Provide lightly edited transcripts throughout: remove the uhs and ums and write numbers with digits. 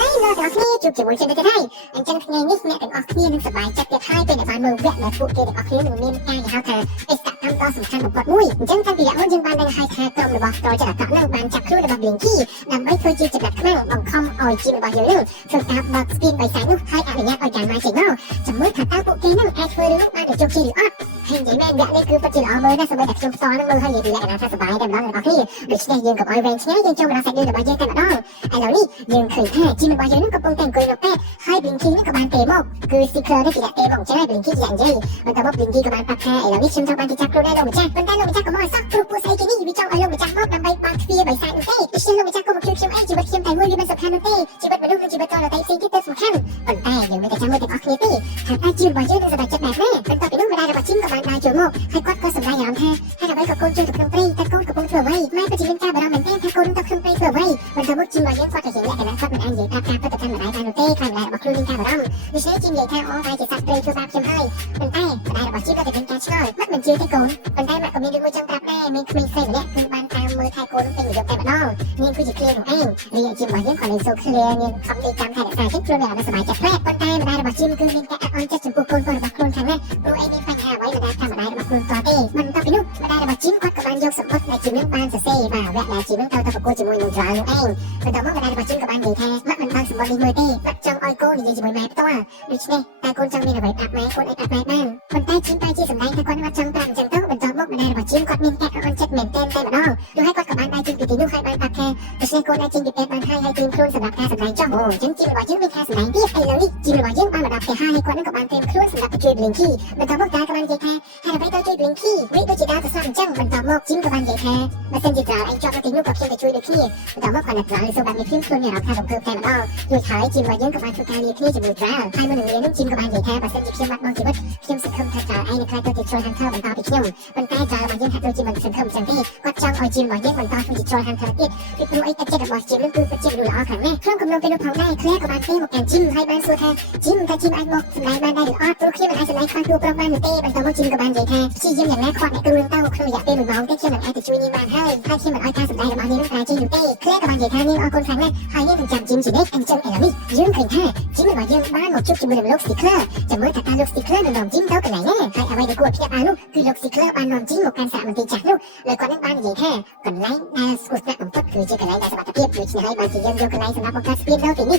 នេះលោកទាំងអស់គ្នាជួបជាមួយគ្នាទៀតហើយអញ្ចឹងថ្ងៃនេះអ្នកទាំងអស់គ្នានឹងសប្បាយចិត្តទៀតហើយពេលដែលបានមើលវគ្គដែលពួកគេទាំងអស់គ្នានឹងមានការហៅថាបេសកកម្មដ៏សំខាន់បំផុតមួយអញ្ចឹងតាំងពីវគ្គមុនយើងបានដឹងហើយថាក្រុមរបស់តចរតនឹងបានចាប់ខ្លួនរបស់ Blinky ដើម្បីធ្វើជាចំណាត់ខ្លាំងបង្ខំឲ្យជីមរបស់យើងនឹងធ្វើការបើកស្ពានបិសាចនោះហើយអនុញ្ញាតឲ្យការមកចេញមកចាំមើលថាតើពួកគេនឹងអាចធ្វើរឿងនោះបានទៅជោគជ័យឬអត់ហើយនិយាយមែនវគ្គនេះគឺពិតជាល្អមើលណាស់សូម្បីតែខ្ញុំផ្ទាល់នឹងមើលហើយនិយាយពីលក្ខណៈថាសប្បាយតែម្ដងទាំងអស់គ្នាដូច្នេះយើងកុំឲ្យវែងឆ្ងាយយើងចូលមកដល់សាច់រឿងរបស់យើងតែម្ដងឥឡូវនេះយើងឃើញថាជីមរបស់យើងនឹងកំពុងតែអង្គុយនៅពេទ្យហើយ Blinky នេះក៏បានទេមកគឺ sticker នេះជាអ្នកទេមកអញ្ចឹង Blinky ជានិយាយបន្តមក Blinky ក៏បានប្រាប់ថាឥឡូវនេះខ្ញុំចង់បានគេចាប់ខ្លួនដែរលោកម្ចាស់ប៉ុន្តែលោកម្ចាស់ក៏មកឲ្យសោះព្រោះពួកស្អីគេនេះវាចង់ឲ្យលោកម្ចាស់មកដើម្បីបើកទ្វារបិសាចនោះទេដូច្នេះលោកម្ចាស់ក៏មកជួយខ្ញុំអីជីវិតខ្ញុំតែមួយវាមិនសំខាន់នោះទេជីវិតមនុស្សនិងជីវិតតរតៃផ្សេងទៀតទៅសំខាន់ប៉ុន្តែយើងមិនតែចាំមើលទាំងអស់គ្នាទេថាតើជីវិតរបស់យើងនឹងសម្រេចចិត្តបែបណាបន្ទាប់ពីនោះម្ដាយរបស់ជីមក៏បានដើរចូលមកហើយគាត់ក៏សម្ដែងអារម្មណ៍ថាហើយអ្វីក៏កូនជួយទៅក្នុងព្រៃតែកូនកំពុងធ្វើអ្វីម៉ែពិតជាមានការបារម្ភមែនទែនថាកូនទៅក្នុងព្រៃធ្វើអ្វីបន្ទាប់មកជីមរបស់យើងគាត់ក៏ជាលក្ខណៈគាត់មិនអាចនិយាយប្រាប់ការពិតទៅកាន់ម្ដាយបាននោះទេខ្លាចម្ដាយរបស់ខ្លួនមានការបារម្ភដូច្នេះជីមនិយាយថាអូតែជាសត្វព្រៃធ្វើបាបខ្ញុំហើយប៉ុន្តែម្ដាយរបស់ជីមក៏តែមានការឆ្ងល់ម៉ាក់មិនជឿទេកូនប៉ុន្តែម៉ាក់ក៏មានរឿងមួយចង់ប្រាប់ដែរមានក្មេងស្រីម្នាក់គឺបានតាមមើលថែកូនពេញរយៈតែម្ដងនាងគឺជាឃ្លានោះឯងរីឯជីមរបស់យើងក៏លេងសូឃ្លានាងខំទីកម្មថែរក្សាចិត្តខ្លួននៅសប្បាយចិត្តពេកប៉ុន្តែម្ដាយរបស់ជីមគឺមានការអត់អន់ចិត្តចំពោះកូនរបស់ខ្លួនខាងនេះព្រោះអីមានបញ្ហាអ្វីម្ដាយថាម្ដាយរបស់ខ្លួនតទេបន្ទាប់ពីនោះម្ដាយរបស់ជីមគាត់ក៏បានយកសម្បត្តិដែលជីមនឹងបានសរសេរបាទវគ្គដែលជីមនឹងទៅប្រកួតជាមួយនឹងច្រើននោះឯងបន្ទាប់មកម្ដាយរបស់ជីមក៏បាននិយាយថាម៉ាក់មិនបានសម្បត្តិនេះមើលទេម៉ាក់ចង់ឲ្យកូននិយាយជាមួយម៉ែផ្ទាល់ដូច្នេះតែកូនចង់មានអ្វីប្រាប់ម៉ែកូនអាចប្រាប់ម៉ែបានប៉ុន្តែជីមតែជាសម្ដែងថាគាត់មិនចង់ប្រាប់អញ្ចឹងទៅបន្ទាប់មកម្ដាយរបស់ជីមគាត់មានការអន់ចិត្តមែនទែនតែម្ដងដូចហើយគាត់ក៏បានដើរចេញពីទីនោះហើយបានប្រាប់ថាដូច្នេះកូនអាចចេញពីពេទ្យបានហើយត្រៀមខ្លួនសម្រាប់ការសម្ដែងចុះអូអញ្ចឹងជីមរបស់យើងមានការសម្ដែងទៀតឥឡូវនេះជីមរបស់យើងបានមកដល់ផ្ទះហើយគាត់នឹងក៏បានត្រៀមខ្លួនសម្រាប់ទៅជួយ Blinky បន្ទាប់មកតាក៏បាននិយាយថាហើយអ្វីទៅជួយ Blinky វាដូចជាដើរទៅស្លាប់អញ្ចឹងបន្ទាប់មកជីមក៏បាននិយាយថាបើសិនជាត្រូវឯងជាប់នៅទីនោះក៏ខ្ញុំទៅជួយដូចគ្នាបន្ទាប់មកគាត់នឹងត្រូវសូមបានមានខ្លួនមានអារម្មណ៍ថារំភើបតែម្ដងរួចហើយជីមរបស់យើងក៏បានធ្វើការលាគ្នាជាមួយត្រូវហើយមុននឹងលានឹងជីមក៏បាននិយាយថាបើសិនជាខ្ញុំបាត់បង់ជីវិតខ្ញុំសង្ឃឹមថាត្រូវឯងនឹងខ្លាចទៅជាជួយ Hunter បន្តពីខ្ញុំប៉ុន្តែត្រូវរបស់យើងហាក់ដូចជាមិនសង្ឃឹមអញ្ចឹងទេគាត់ចង់ឲ្យជីមរបស់យើងបន្តធ្វើជាជួយ Hunter ទៀតពីព្រោះអីទឹកចិត្តរបស់ជីមនឹងគឺពិតជាមនុស្សល្អខ្លាំងណាស់ក្នុងកំណត់ពេលនោះផងដែរ Claire ក៏បានទេមកកាន់ជីមហើយបានសួរថាជីមអាចមកសម្ដែងបានដែរឬអត់ព្រោះខ្ញុំមិនអាចសម្ដែងខ្វះទូប្រំបានទេបន្តមកជីមក៏បាននិយាយថាជីមយ៉ាងណាខ្វះអ្នកគ្រូទៅក្នុងរយៈពេល1ម៉ោងទេខ្ញុំមិនអាចទៅជួយនាងបានហើយខ្ញុំមិនឲ្យការសម្ដែងរបស់នាងតែចេញនោះទេ Claire ក៏បាននិយាយថានាងអរគុណខ្លាំងណាស់ហើយនាងនឹងចាំជីមជានិច្ចអញ្ចឹងឥឡូវនេះយើងឃើញថាជីមរបស់យើងបានមកជួបជាមួយនឹងលោក Stickler ចាំមើលថាតើលោក Stickler នឹងនាំជីមទៅកន្លែងណាហើយអ្វីដែលគួរភ្ញាក់ផ្អើលនោះគឺលោក Stickler បាននាំជីមមកកាន់សារមន្ទីរចាស់នោះដោយគាត់នឹងបាននិយាយថាកន្លែងដែលស្រួលស្នាក់បំផុតគឺជាកន្លែងដែលសុវត្ថិភាពដូច្នេះហើយបានជាយើងយកកន្លែងសម្រាប់បង្កើតស្ពានទៅទីនេះ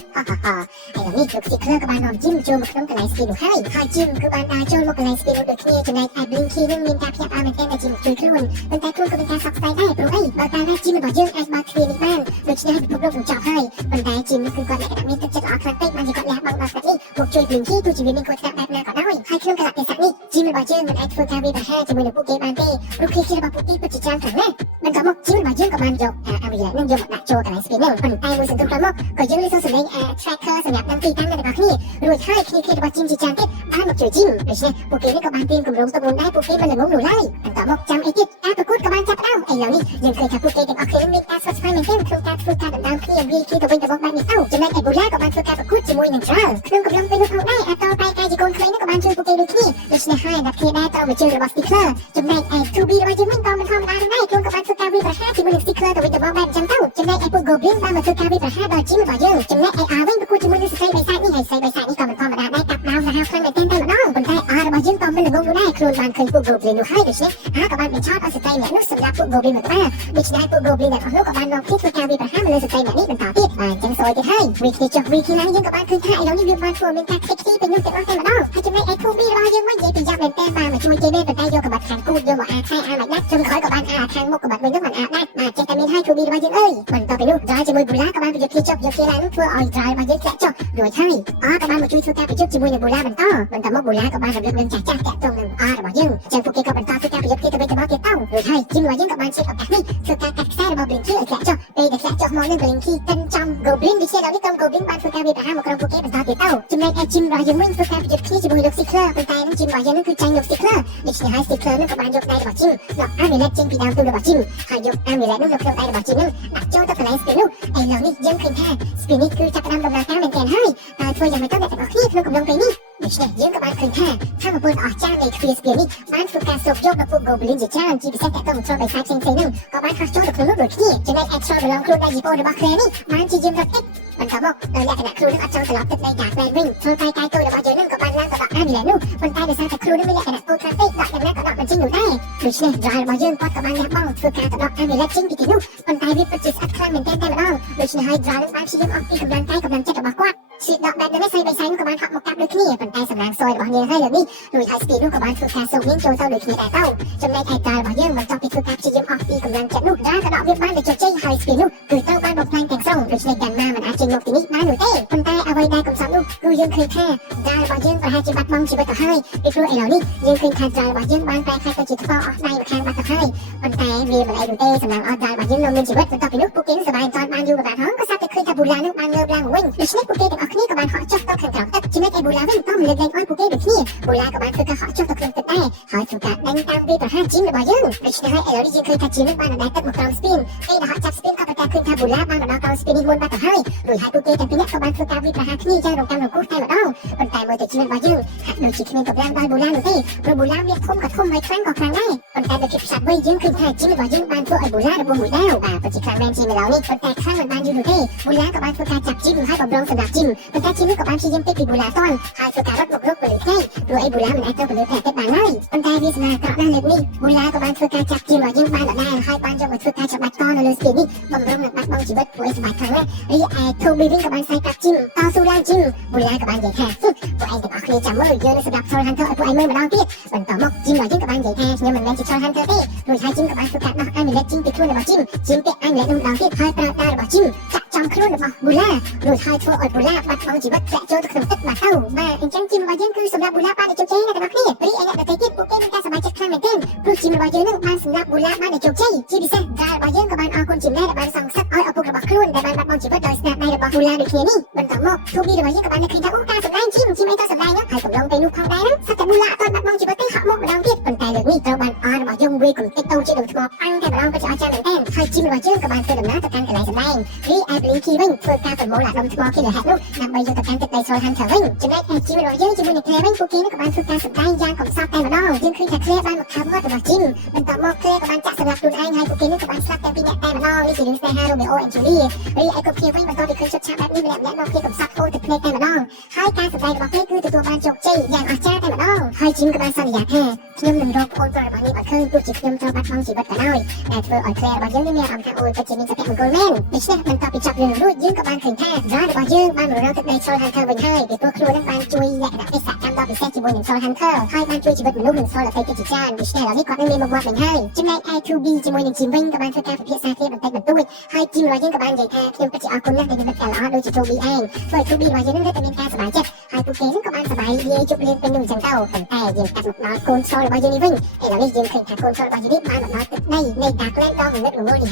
ឥឡូវនេះលោក Stickler ក៏បាននាំជីមចូលមកក្នុងកន្លែងស្ពាននោះហើយជីមគឺបានដើរចូលមកកន្លែងស្ពាននោះដូចគ្នាចំណែកឯ Blinky នឹងមានការភ្ញាក់ផ្អើលមែនទែនដែលជីមជួយខ្លួនប៉ុន្តែខ្លួនក៏មានការសោកស្ដាយដែរព្រោះអីបើតាណាជីមរបស់យើងអាចបើកទ្វារនេះបានដូច្នេះពិភពលោកនឹងចប់ហើយប៉ុន្តែជីមគឺគាត់លក្ខណៈមានទឹកចិត្តល្អខ្លាំងពេកបានជាគាត់លះបង់ដល់ទឹកនេះមកជួយ Blinky ទោះជាវាមានគ្រោះថ្នាក់បែបណាក៏ដោយហើយក្នុងកលៈទេសៈនេះជីមរបស់យើងមិនអាចធ្វើការវាយប្រហារជាមួយនឹងពួកគេបានទេព្រោះគ្នារបស់ពួកគេពិតជាច្រើនខ្លាំងណាស់បន្ទាប់មកជីមរបស់យើងក៏បានយកអាវិញ្ញានឹងយកមកដាក់ចូលកន្លែងស្ពាននេះប៉ុន្តែមួយសន្ទុះក្រោយមកក៏យើងលើសូសំឡេងtracker សម្រាប់ដឹងទីតាំងរបស់គ្នារួចហើយគ្នារបស់ជីមជាច្រើនទៀតបានមកជួយជីមដូច្នេះពួកគេនេះក៏បានត្រៀមគម្រោងទៅមុនដែរពួកគេមិនល្ងងនោះឡើយបន្ទាប់មកចាំអីទៀតការប្រកួតក៏បានចាប់ផ្ដើមឥឡូវនេះយើងឃើញថាពួកគេទាំងអស់គ្នាមានការស្វិតស្វាញមែនទែនក្នុងការធ្វើការដណ្ដើមគ្នាវាគ្នាទៅវិញទៅមកបែបនេះទៅចំណែកឯបូឡាក៏បានធ្វើការប្រកួតជាមួយនឹងច្រើនក្នុងកំឡុងពេលនោះផងដែរអាតតតែកាយជាកូនក្មេងនោះក៏បានជួយពួកគេដូចគ្នាដូច្នេះហើយអ្នកគ្នាដែរទៅមកជើងរបស់ Stickler ចំណែកឯ 2B របស់យើងវិញក៏មិនធម្មតាដែរខ្លួនក៏បានធ្វើការវាយប្រហារជាមួយនឹង Stickler ទៅវិញទៅមកបែបអញ្ចឹងទៅចំណែកឯពួក Goblin បានមកធ្វើការវាយប្រហារដល់ជីមរបស់យើងចំណែកឯ R វិញប្រកួតជាមួយនឹងស្ត្រីបិសាចនេះហើយស្ត្រីបិសាចនេះក៏មិនធម្មតាដែរកាប់ដោសាហាវខ្លាំងមែនទែនតែម្ដងប៉ុន្តែ R របស់យើងក៏មិនល្ងងនោះដែរខ្លួនបានឃើញពួក Goblin នោះហើយដូច្នេះ R ក៏បានបញ្ឆោតឲ្យស្ត្រីម្នាក់នោះសម្រាប់ពួក Goblin មកក្បាលដូច្នេះពួក Goblin ទាំងអស់នោះក៏បាននាំគ្នាធ្វើការវាយប្រហារមកលើស្ត្រីម្នាក់នេះបន្តទៀតបាទអញ្ចឹងសួរទៀតហើយវាគ្នាចុះវាគ្នាឡើងយើងក៏បានឃើញថាឥឡូវនេះវាបានធ្វើមានការខ្ទេចខ្ទីពេញនោះទាំងអស់តែម្ដងហើយចំណែកឯ 2B របស់យើងវិញនិយាយពីយ៉ាងមែនទែនបានមកជួយគេមែនប៉ុន្តែយកកបាត់ខាងគូតយកមកអាខាងអាមកដាច់ចំក្រោយក៏បានអាខាងមុខកបាត់វិញនោះបានអាដាច់បាទចេះតែមានឲ្យ 2B របស់យើងអើយបន្តពីនោះដល់ជាមួយបូឡាក៏បានប្រយុទ្ធគ្នាចុះយកគ្នាឡើងនោះធ្វើឲ្យត្រៃរបស់យើងធ្លាក់ចុះរួចហើយក៏បានមកជួយធ្វើការប្រយុទ្ធជាមួយនឹងបូឡាបន្តមកបូឡាក៏បានរំលឹកនឹងចាស់តាក់ទងនឹងរបស់យើងចឹងពួកគេក៏បន្តធ្វើការប្រយុទ្ធគ្នាទៅវិញទៅមកទៀតទៅរួចហើយជីមរបស់យើងក៏បានជិះឱកាសនេះធ្វើការកាត់ខ្សែរបស់ Blinky ឲ្យធ្លាក់ចុះពេលដែលធ្លាក់ចុះមកនឹង Blinky កិនចំ Goblin ដូចជាដល់នេះក្រុម Goblin បានធ្វើការវាយប្រហារមកក្រុមពួកគេបន្តទៀតទៅចំណែកឯជីមរបស់យើងវិញធ្វើការប្រយុទ្ធគ្នាជាមួយលោក Stickler ប៉ុន្តែនឹងជីមរបស់យើងនឹងគឺចាញ់លោក Stickler ដូច្នេះហើយ Stickler នឹងក៏បានយកដៃរបស់ជីមដក Amulet ចេញពីដើមទូរបស់ជីមហើយយក Amulet នោះនៅក្នុងដៃរបស់ជីមនឹងដាក់ចូលទៅកន្លែង Spin នោះឥឡូវនេះយើងឃើញថា Spin នេះគឺចាប់ផ្ដើមដំណើរការមែនទែនហើយតើធ្វើយ៉ាងម៉េចទៅអ្នកទាំងអស់គ្នាក្នុងកំឡុងពេលនេះដូច្នេះយើងក៏បានឃើញថាថាមពលអស្ចារ្យនៃទ្វារស្ពាននេះបានធ្វើការស្រូបយកនៅពួក Goblin ជាច្រើនជាពិសេសតើតើចូលបិសាចផ្សេងៗនឹងក៏បានខុសចូលទៅក្នុងនោះដូចគ្នាចំណែក Extra ប្រឡងខ្លួនដែលជីពោរបស់ Claire នេះបានជាយើងរត់តិច បន្ទាប់មកដោយលក្ខណៈគ្រូនឹងអត់ចង់ត្រឡប់ទឹកដីការផ្លែវិញធ្វើកាយកាយទូរបស់យើងនឹងក៏បានឡើងទៅដល់តាមនេះនោះប៉ុន្តែដោយសារតែគ្រូនឹងមានលក្ខណៈទូខាងពេកដាក់យ៉ាងណាក៏ដាក់មិនចេញនោះដែរដូច្នេះ drive របស់យើងគាត់ក៏បានលះបង់ធ្វើការទៅដល់តាមនេះចេញពីទីនោះប៉ុន្តែវាពិតជាស្អិតខ្លាំងមែនទែនតែម្ដងដូច្នេះហើយ drive នឹងបានព្យាយាមអស់ពីកម្លាំងកាយកម្លាំងចិត្តរបស់គាត់ជាដកបែបនេះស្រីបៃសាយក៏បានហក់មកកាប់ដូចគ្នាប៉ុន្តែសម្លាងសយរបស់នាងហើយលើនេះរួចហើយស្ទីនោះក៏បានធ្វើការសូកនាងចូលទៅដូចគ្នាដែរទៅចំណែកឯកាយរបស់យើងបន្ទាប់ពីធ្វើការព្យាយាមអស់ពីកម្លាំងចិត្តនោះដែរក៏ដកវាបានទៅជោគជ័យហើយស្ទីនោះគឺទៅបានបំផ្លាញទាំងស្រុងដូច្នេះយ៉ាងណាមិនអាចចេញមកទីនេះបាននោះទេប៉ុន្តែអ្វីដែលកំសត់នោះគឺយើងឃើញថាកាយរបស់យើងប្រហែលជាបាត់បង់ជីវិតទៅហើយពីព្រោះឥឡូវនេះយើងឃើញថាកាយរបស់យើងបានប្រែក្លាយទៅជាថ្មអស់ដៃម្ខាងបាត់ទៅហើយប៉ុន្តែវាមិនអីនោះទេសម្រាប់អស់កាយរបស់យើងនៅមានជីវិតបន្ទាប់ពីនោះពួកគេសប្បាយចិត្តបានយូរកណ្ដាលហងក៏សាប់តែឃើញថាប៊ូឡានឹងបានងើបឡើងវិញដូច្នេះពួកគេទាំងអស់គ្នាក៏បានហក់ចុះទៅខាងក្រោមទឹកចំណែកឯប៊ូឡាវិញក៏មិនលើកលែងអោយពួកគេដូចគ្នាប៊ូឡាក៏បានធ្វើការហក់ចុះទៅក្នុងទឹកដែរហើយធ្វើការដេញតាមវាប្រហារជីមរបស់យើងដូច្នេះហើយឥឡូវនេះយើងឃើញថាជីមនឹងបានដដែលទឹកមកក្រោមស្ពានពេលដែលហក់ចាប់ស្ពានក៏ប្រកាសឃើញថាប៊ូឡាបានមកដល់ក្រោមស្ពាននេះមុនបាត់ទៅហើយរួចហើយពួកគេទាំងពីរនាក់ក៏បានធ្វើការវាប្រហារគ្នាយ៉ាងរងចាំរងគ្រោះតែម្ដងប៉ុន្តែមើលទៅជីវិតរបស់យើងហាក់ដូចជាគ្មានកម្លាំងដល់ប៊ូឡានោះទេព្រោះប៊ូឡាមានធំក៏ធំហើយខ្លាំងក៏ខ្លាំងដែរប៉ុន្តែដោយភាពផ្សាត់វិញយើងឃើញថាជីវិតរបស់យើងបានធ្វើឲ្យប៊ូឡារបួសមួយដាវបាទពិតជាខ្លាំងមែនជីមឥឡូវនេះប៉ុន្តែខ្លាំងមិនបានយូរនោះទេប៊ូឡាក៏បានធ្វើការចាប់ជីមហើយបំរុងសម្រាប់ជីមប៉ុន្តែជីមនេះក៏បានព្យាយាមពេកពីប៊ូឡាតន់ហើយធ្វើការរត់មករត់ទៅលើថ្ងៃព្រោះអីប៊ូឡាមិនអាចទៅលើផ្ទះបានហើយប៉ុន្តែវាសនាអាក្រក់ណាស់លើកនេះប៊ូឡាក៏បានធ្វើការចាប់ជីមរបស់យើងបានដដែលហើយបានយកមកធ្វើការច្បាច់តនៅលើស្ពាននេះបំរុងនឹងបាត់បង់ជីវិតព្រោះអីសម្រាប់ខ្លាំងណាស់រីឯ Toby វិញក៏បានស្អែកកាប់ជីមតស៊ូឡើងជីមប៊ូឡាក៏បាននិយាយថាពួកឯងទាំងអស់គ្នាចាំមើលយើងនឹងសម្រាប់ Troll Hunter ឲ្យពួកឯងមើលម្ដងទៀតបន្តមកជីមរបស់យើងក៏បាននិយាយថាខ្ញុំមិនមែនជា Troll Hunter ទេរួចហើយជីមក៏បានធ្វើការដោះ Amulet ជីមពីខ្លួនរបស់ជីមពាក់ Amulet នោះម្ដងទៀតហើយប្រើដាវរបស់ជីមចាក់ចំខ្លួនរបស់ប៊ូឡារួចហើយធ្វើឲ្យប៊ូឡាបាត់បង់ជីវិតធ្លាក់ចូលទៅក្នុងទឹកបាទទៅបាទអញ្ចឹងជីមរបស់យើងគឺសម្រាប់ប៊ូឡាបានជោគជ័យណាស់ទាំងអស់គ្នារីឯអ្នកដទៃទៀតពួកគេមានការសប្បាយចិត្តខ្លាំងមែនទែនព្រោះជីមរបស់យើងនឹងបានសម្រាប់ប៊ូឡាបានជោគជ័យជាពិសេសដាវរបស់យើងក៏បានអរគុណជីមដែរដែលបានសងសឹកឲ្យឪពុករបស់ខ្លួនដែលបានបាត់បង់ជីវិតដោយស្នាដៃរបស់ប៊ូឡាដូចគ្នានេះបន្តមក Toby របស់យើងក៏បាននឹកឃើញថាអូការសម្ដែងជីមអីក៏សម្ដែងហ្នឹងហើយកំឡុងពេលនោះផងដែរហ្នឹងសត្វតែប៊ូឡាអត់ទាន់បាត់បង់ជីវិតទេហក់មកម្ដងទៀតប៉ុន្តែលើកនេះត្រូវបានអររបស់យើងវាគំតិចទៅជាដុំថ្មប៉ាំងតែម្ដងក៏ជាអស្ចារ្យមែនទែនហើយជីមរបស់យើងក៏បានធ្វើដំណើរទៅកាន់កន្លែងសម្ដែងរីឯ Blinky វិញធ្វើការប្រមូលអាដុំថ្ម Killer Head នោះដើម្បីយកទៅកាន់ទឹកដី Troll Hunter វិញចំណែកឯជីមរបស់យើងជាមួយនឹង Claire វិញពួកគេក៏បានធ្វើការសម្ដែងយ៉ាងកំសត់តែម្ដងយើងឃើញថា Claire បានមកខាំមាត់របស់ជីមបន្តមក Claire ក៏បានចាក់សម្រាប់ខ្លួនឯងហើយពួកគេនោះក៏បានស្លាប់ទាំងពីរនាក់តែម្ដងនេះជារឿងស្នេហា Romeo and Juliet រីឯគ្រប់គ្នាវិញបន្តពីឃើញឈុតឆាកបែបនេះម្នាក់ៗមកគ្នាកំសត់ហូរទឹកភ្នែកតែម្ដងហើយការសម្ដែងរបស់គេគឺទទួលបានជោគជ័យយ៉ាងអស្ចារ្យតែម្ដងហើយជីមក៏បានសន្យាថាខ្ញុំនឹងរកប្អូនប្រុសរបស់នាងឲ្យឃើញទោះជាខ្ញុំត្រូវបាត់បង់ជីវិតក៏ដោយដែលធ្វើឲ្យ Claire របស់យើងមានអារម្មណ៍ថាអូយពិតជាមានសុភមង្គលមែនដូច្នេះបន្ទាប់ពីចប់រឿងរួចយើងក៏បានឃើញថា Drive របស់យើងបានរកទឹកដី Troll Hunter វិញហើយពីព្រោះខ្លួននឹងបានជួយលក្ខណៈទេសកម្មដ៏ពិសេសជាមួយនឹង Troll Hunter ហើយបានជួយជីវិតមនុស្សនិង Troll អតីតជាច្រើនដូច្នេះឥឡូវនេះគាត់នឹងមានមុខមាត់វិញហើយចំណែកឯ 2B ជាមួយនឹងជីមវិញក៏បានធ្វើការពិភាក្សាគ្នាបន្តិចបន្តួចហើយជីមរបស់យើងក៏បាននិយាយថាខ្ញុំពិតជាអរគុណណាស់ដែលមានមិត្តភក្តិល្អដូចជា 2B ឯងធ្វើឲ្យ 2B របស់យើងនឹងរឹតតែមានការសប្បាយចិត្តហើយពួកគេនឹងក៏បានសប្បាយលាយជប់លៀងពេញនោះអញ្ចឹងទៅប៉ុន្តែយើងកាត់មកដល់កូន Troll របស់យើងនេះវិញឥឡូវនេះយើងឃើញថាកូន Troll របស់យើងនេះបានមកដល់ទឹកដីនៃ Darkland ដ៏ងងឹតងងល់នេះ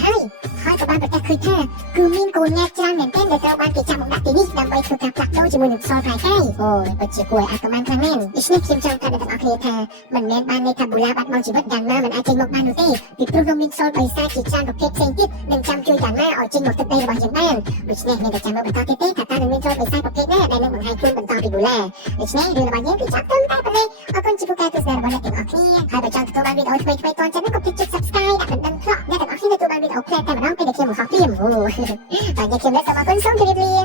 ហើយក៏បានប្រកាសឃើញថាគឺមានកូនញ៉ែតច្រើនមែនទែនដែលត្រូវបានគេចាប់មកដាក់ទីនេះដើម្បីធ្វើការផ្លាស់ប្ដូរជាមួយនឹង Troll ប្រៃកាយអូពិតជាគួរឲ្យអាកំាំងខ្លាំងមែនដូច្នេះខ្ញុំចង់ប្រាប់អ្នកទាំងអស់គ្នាថាមិនមែនបានន័យថាប៊ូឡាបាត់បង់ជីវិតយ៉ាងណាមិនអាចចេញមកបាននោះទេពីព្រោះនៅមាន Troll បិសាចជាច្រើនប្រភេទផ្សេងទៀតនឹងចាំជួយយ៉ាងណាឲ្យចេញមកទឹកដីរបស់យើងបានដូច្នេះមានតែចាំមើលបន្តទៀតទេថាតើនឹងមាន Troll បិសាចប្រភេទណាដែលនឹងបង្ហាញខ្លួនបន្តពីប៊ូឡាដូច្នេះរឿងរបស់យើងគឺចាប់ត្រឹមតែប៉ុណ្ណេះអរគុណចំពោះការទស្សនារបស់អ្នកទាំងអស់គ្នាហើយបើចង់ទទួលបានវីដេអូថ្មីៗតន់ចឹងក៏កុំភ្លេចចុច Subscribe ដាក់បណ្ដឹងខ្លះអ្នកទាំងអស់គ្នាទទួលបានវីដេអូផ្លែតែម្ដងពេលដែលខ្ញុំបង្ហោះព្រាមអូតែខ្ញុំសូមអរគុណសូមជម្រាបលា